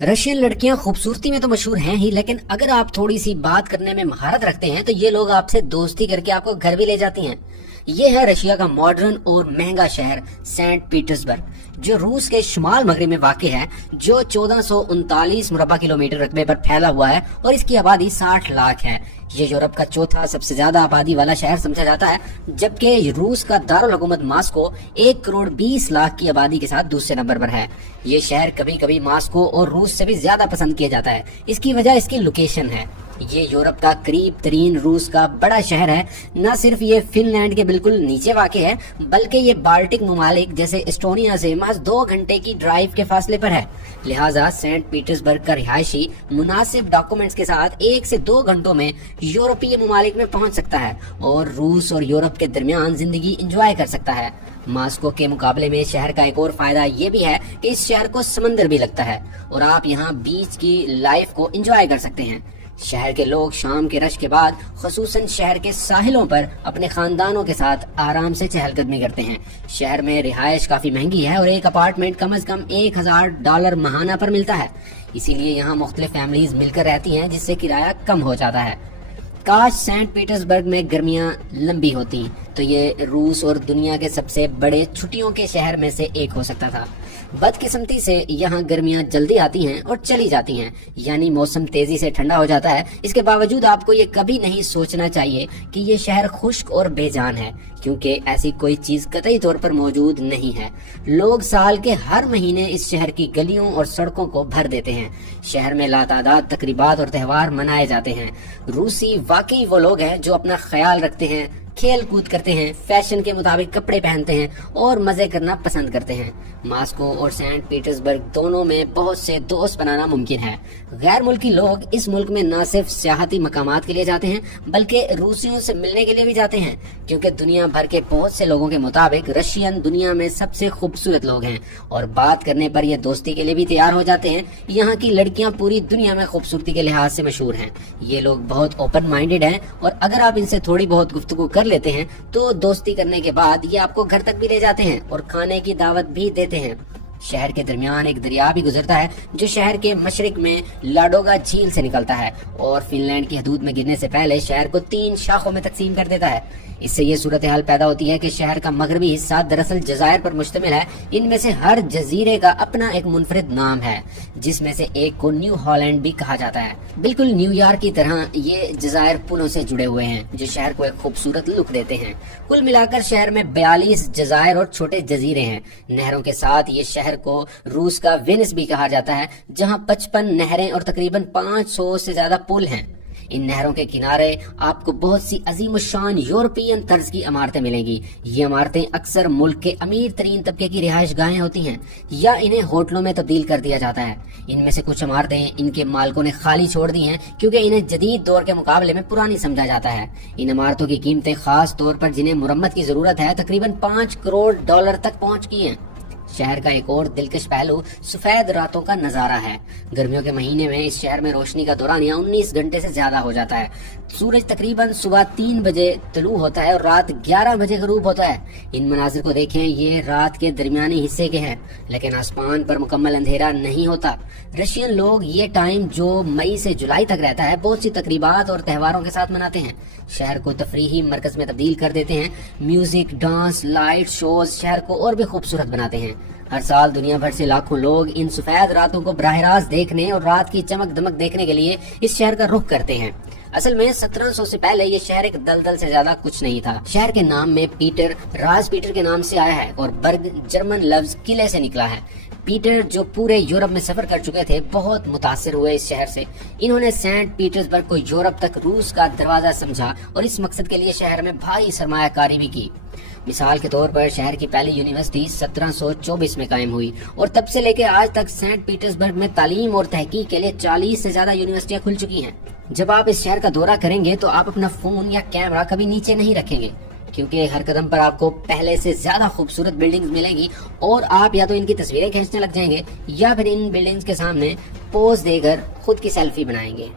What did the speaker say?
Russian लड़कियां खूबसूरती में तो मशहूर हैं ही, लेकिन अगर आप थोड़ी सी बात करने में महारत रखते हैं तो ये लोग आपसे दोस्ती करके आपको घर भी ले जाती हैं। ये है रशिया का मॉडर्न और महंगा शहर सेंट पीटर्सबर्ग, जो रूस के शुमाल मगरब में वाक़ है, जो 1439 मुरबा किलोमीटर रकबे पर फैला हुआ है और इसकी आबादी 60 लाख है। ये यूरोप का चौथा सबसे ज्यादा आबादी वाला शहर समझा जाता है, जबकि रूस का दारुल हुकूमत मास्को 1 करोड़ 20 लाख की आबादी के साथ दूसरे नंबर पर है। ये शहर कभी कभी मास्को और रूस से भी ज्यादा पसंद किया जाता है। इसकी वजह इसकी लोकेशन है। ये यूरोप का करीब तरीन रूस का बड़ा शहर है। न सिर्फ ये फिनलैंड के बिल्कुल नीचे वाक़ है, बल्कि ये बाल्टिक ममालिक जैसे एस्टोनिया से महज 2 घंटे की ड्राइव के फासले पर है। लिहाजा सेंट पीटर्सबर्ग का रिहायशी मुनासिब डॉक्यूमेंट्स के साथ 1 से 2 घंटों में यूरोपीय ममालिक में पहुंच सकता है और रूस और यूरोप के दरमियान जिंदगी एंजॉय कर सकता है। मास्को के मुकाबले में शहर का एक और फायदा ये भी है कि इस शहर को समंदर भी लगता है और आप यहाँ बीच की लाइफ को एंजॉय कर सकते हैं। शहर के लोग शाम के रश के बाद खुसूसन शहर के साहिलों पर अपने खानदानों के साथ आराम से चहलकदमी करते हैं। शहर में रिहायश काफी महंगी है और एक अपार्टमेंट कम से कम $1000 महाना पर मिलता है। इसीलिए यहाँ मुख्तलिफ फैमिलीज मिलकर रहती हैं, जिससे किराया कम हो जाता है। काश सेंट पीटर्सबर्ग में गर्मियां लंबी होती तो ये रूस और दुनिया के सबसे बड़े छुट्टियों के शहर में से एक हो सकता था। बदकिस्मती से यहाँ गर्मियां जल्दी आती हैं और चली जाती हैं, यानी मौसम तेजी से ठंडा हो जाता है। इसके बावजूद आपको ये कभी नहीं सोचना चाहिए कि ये शहर खुश्क और बेजान है, क्योंकि ऐसी कोई चीज कतई तौर पर मौजूद नहीं है। लोग साल के हर महीने इस शहर की गलियों और सड़कों को भर देते हैं। शहर में लातादाद तकरीबात और त्यौहार मनाए जाते हैं। रूसी वाकई वो लोग हैं जो अपना ख्याल रखते हैं, खेल कूद करते हैं, फैशन के मुताबिक कपड़े पहनते हैं और मजे करना पसंद करते हैं। मास्को और सेंट पीटर्सबर्ग दोनों में बहुत से दोस्त बनाना मुमकिन है। गैर मुल्की लोग इस मुल्क में न सिर्फ सियाहती मकामात के लिए जाते हैं, बल्कि रूसियों से मिलने के लिए भी जाते हैं, क्योंकि दुनिया भर के बहुत से लोगों के मुताबिक रशियन दुनिया में सबसे खूबसूरत लोग हैं और बात करने पर ये दोस्ती के लिए भी तैयार हो जाते हैं। यहाँ की लड़कियाँ पूरी दुनिया में खूबसूरती के लिहाज से मशहूर हैं। ये लोग बहुत ओपन माइंडेड हैं और अगर आप इनसे थोड़ी बहुत गुफ्तगू कर लेते हैं तो दोस्ती करने के बाद ये आपको घर तक भी ले जाते हैं और खाने की दावत भी देते हैं। शहर के दरमियान एक दरिया भी गुजरता है, जो शहर के मशरिक में लाडोगा झील से निकलता है और फिनलैंड की हदूद में गिरने से पहले शहर को 3 शाखों में तकसीम कर देता है। इससे ये सूरत हाल पैदा होती है कि शहर का मगरबी हिस्सा दरअसल जजायर पर मुश्तमिल है। इनमें से हर जजीरे का अपना एक मुनफरिद नाम है, जिसमें से एक को न्यू हॉलैंड भी कहा जाता है। बिल्कुल न्यूयॉर्क की तरह ये जजायर पुलों से जुड़े हुए हैं, जो शहर को एक खूबसूरत लुक देते हैं। कुल मिलाकर शहर में 42 जजायर और छोटे जजीरे हैं। नहरों के साथ ये शहर को रूस का वेनिस भी कहा जाता है, जहां 55 नहरें और तकरीबन 500 से ज्यादा पुल हैं। इन नहरों के किनारे आपको बहुत सी अजीम शान यूरोपियन तर्ज की इमारतें मिलेंगी। ये इमारतें अक्सर मुल्क के अमीर तरीन तबके की रिहाइश गाहें होती हैं या इन्हें होटलों में तब्दील कर दिया जाता है। इनमें से कुछ इमारतें इनके मालिकों ने खाली छोड़ दी हैं, क्योंकि इन्हें जदीद दौर के मुकाबले में पुरानी समझा जाता है। इन इमारतों की कीमतें खास तौर पर जिन्हें मुरम्मत की जरूरत है तकरीबन $5 करोड़ तक पहुँच गई हैं। शहर का एक और दिलकश पहलू सफेद रातों का नजारा है। गर्मियों के महीने में इस शहर में रोशनी का दौरानिया 19 घंटे से ज्यादा हो जाता है। सूरज तकरीबन सुबह 3 बजे तुलू होता है और रात 11 बजे गरूब होता है। इन मनाजिर को देखें, ये रात के दरमियानी हिस्से के हैं, लेकिन आसमान पर मुकम्मल अंधेरा नहीं होता। रशियन लोग ये टाइम, जो मई से जुलाई तक रहता है, बहुत सी तकरीबात और त्योहारों के साथ मनाते हैं। शहर को तफरीही मरकज में तब्दील कर देते हैं। म्यूजिक, डांस, लाइट शोज शहर को और भी खूबसूरत बनाते हैं। हर साल दुनिया भर से लाखों लोग इन सफेद रातों को बराह रास्त देखने और रात की चमक दमक देखने के लिए इस शहर का रुख करते हैं। असल में 1700 से पहले ये शहर एक दलदल से ज्यादा कुछ नहीं था। शहर के नाम में पीटर राज पीटर के नाम से आया है और बर्ग जर्मन लफ्ज किले से निकला है। पीटर, जो पूरे यूरोप में सफर कर चुके थे, बहुत मुतासिर हुए इस शहर से। इन्होंने सेंट पीटर्सबर्ग को यूरोप तक रूस का दरवाजा समझा और इस मकसद के लिए शहर में भारी सरमायाकारी भी की। मिसाल के तौर पर शहर की पहली यूनिवर्सिटी 1724 में कायम हुई और तब से लेकर आज तक सेंट पीटर्सबर्ग में तालीम और तहकीक के लिए 40 से ज्यादा यूनिवर्सिटियां खुल चुकी हैं। जब आप इस शहर का दौरा करेंगे तो आप अपना फोन या कैमरा कभी नीचे नहीं रखेंगे, क्योंकि हर कदम पर आपको पहले से ज्यादा खूबसूरत बिल्डिंग्स मिलेंगी और आप या तो इनकी तस्वीरें खींचने लग जाएंगे या फिर इन बिल्डिंग्स के सामने पोज देकर खुद की सेल्फी बनाएंगे।